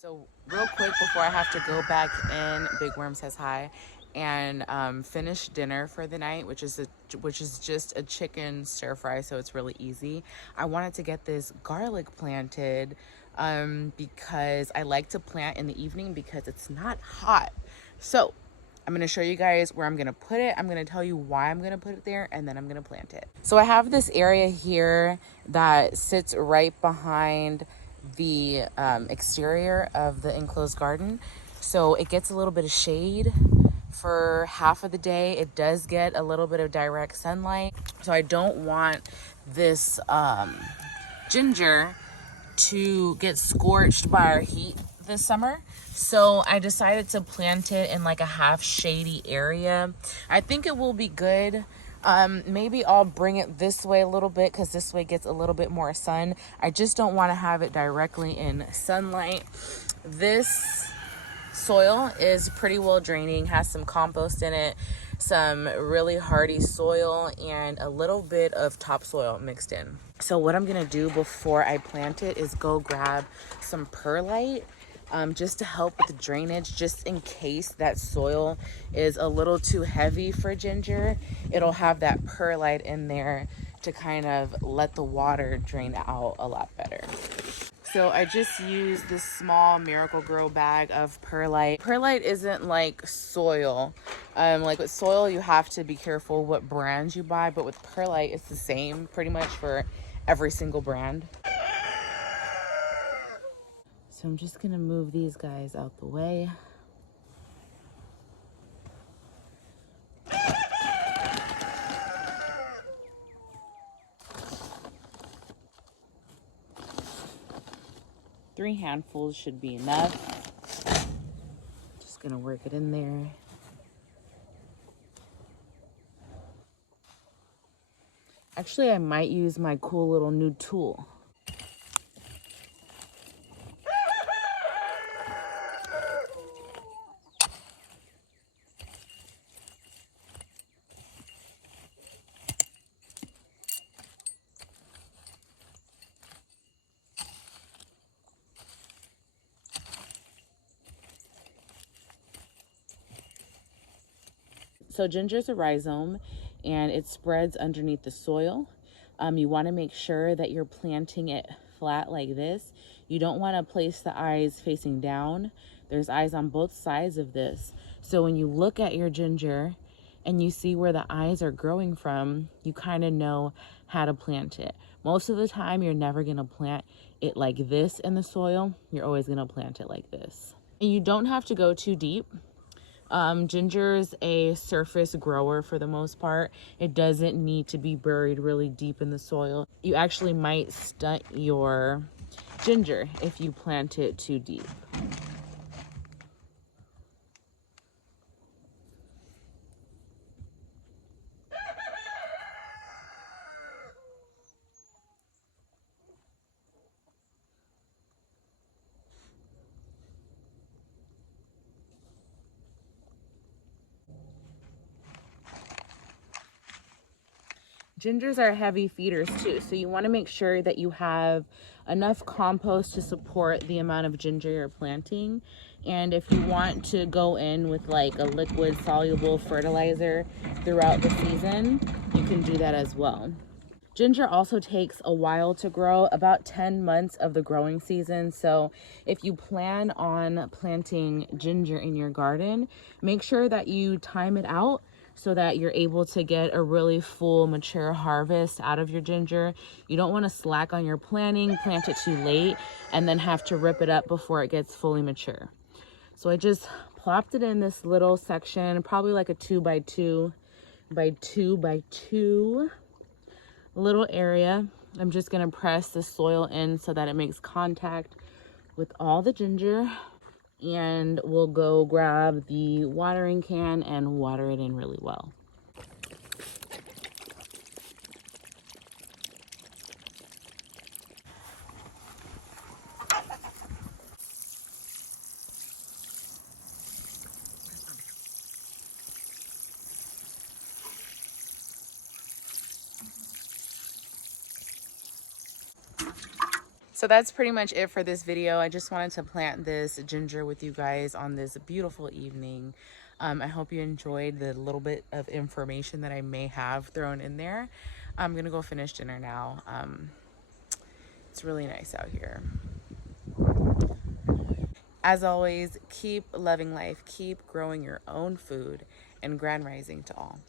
So real quick before I have to go back in, Big Worm says hi, and finish dinner for the night, which is just a chicken stir fry, so it's really easy. I wanted to get this garlic planted because I like to plant in the evening because it's not hot. So I'm going to show you guys where I'm going to put it. I'm going to tell you why I'm going to put it there, and then I'm going to plant it. So I have this area here that sits right behind the exterior of the enclosed garden. So it gets a little bit of shade for half of the day. It does get a little bit of direct sunlight. So I don't want this ginger to get scorched by our heat this summer. So I decided to plant it in like a half shady area. I think it will be good. Maybe I'll bring it this way a little bit because this way gets a little bit more sun. I just don't want to have it directly in sunlight. This soil is pretty well draining, has some compost in it, some really hardy soil, and a little bit of topsoil mixed in. So what I'm gonna do before I plant it is go grab some perlite just to help with the drainage, just in case that soil is a little too heavy for ginger. It'll have that perlite in there to kind of let the water drain out a lot better. So I just used this small Miracle-Gro bag of perlite. Perlite isn't like soil. Like with soil, you have to be careful what brands you buy, but with perlite, it's the same pretty much for every single brand. So I'm just gonna move these guys out the way. Three handfuls should be enough. Just gonna work it in there. Actually, I might use my cool little new tool. So ginger's a rhizome and it spreads underneath the soil. You want to make sure that you're planting it flat like this. You don't want to place the eyes facing down. There's eyes on both sides of this. So when you look at your ginger and you see where the eyes are growing from, you kind of know how to plant it. Most of the time, you're never going to plant it like this in the soil. You're always going to plant it like this. And you don't have to go too deep. Ginger is a surface grower for the most part. It doesn't need to be buried really deep in the soil. You actually might stunt your ginger if you plant it too deep. Gingers are heavy feeders too, so you want to make sure that you have enough compost to support the amount of ginger you're planting. And if you want to go in with like a liquid soluble fertilizer throughout the season, you can do that as well. Ginger also takes a while to grow, about 10 months of the growing season. So if you plan on planting ginger in your garden, make sure that you time it out so that you're able to get a really full mature harvest out of your ginger. You don't want to slack on your planting, plant it too late, and then have to rip it up before it gets fully mature. So I just plopped it in this little section, probably like a 2 by 2 by 2 by 2 little area. I'm just going to press the soil in so that it makes contact with all the ginger, and we'll go grab the watering can and water it in really well. So that's pretty much it for this video. I just wanted to plant this ginger with you guys on this beautiful evening. I hope you enjoyed the little bit of information that I may have thrown in there. I'm gonna go finish dinner now. It's really nice out here. As always, keep loving life, keep growing your own food, and grand rising to all.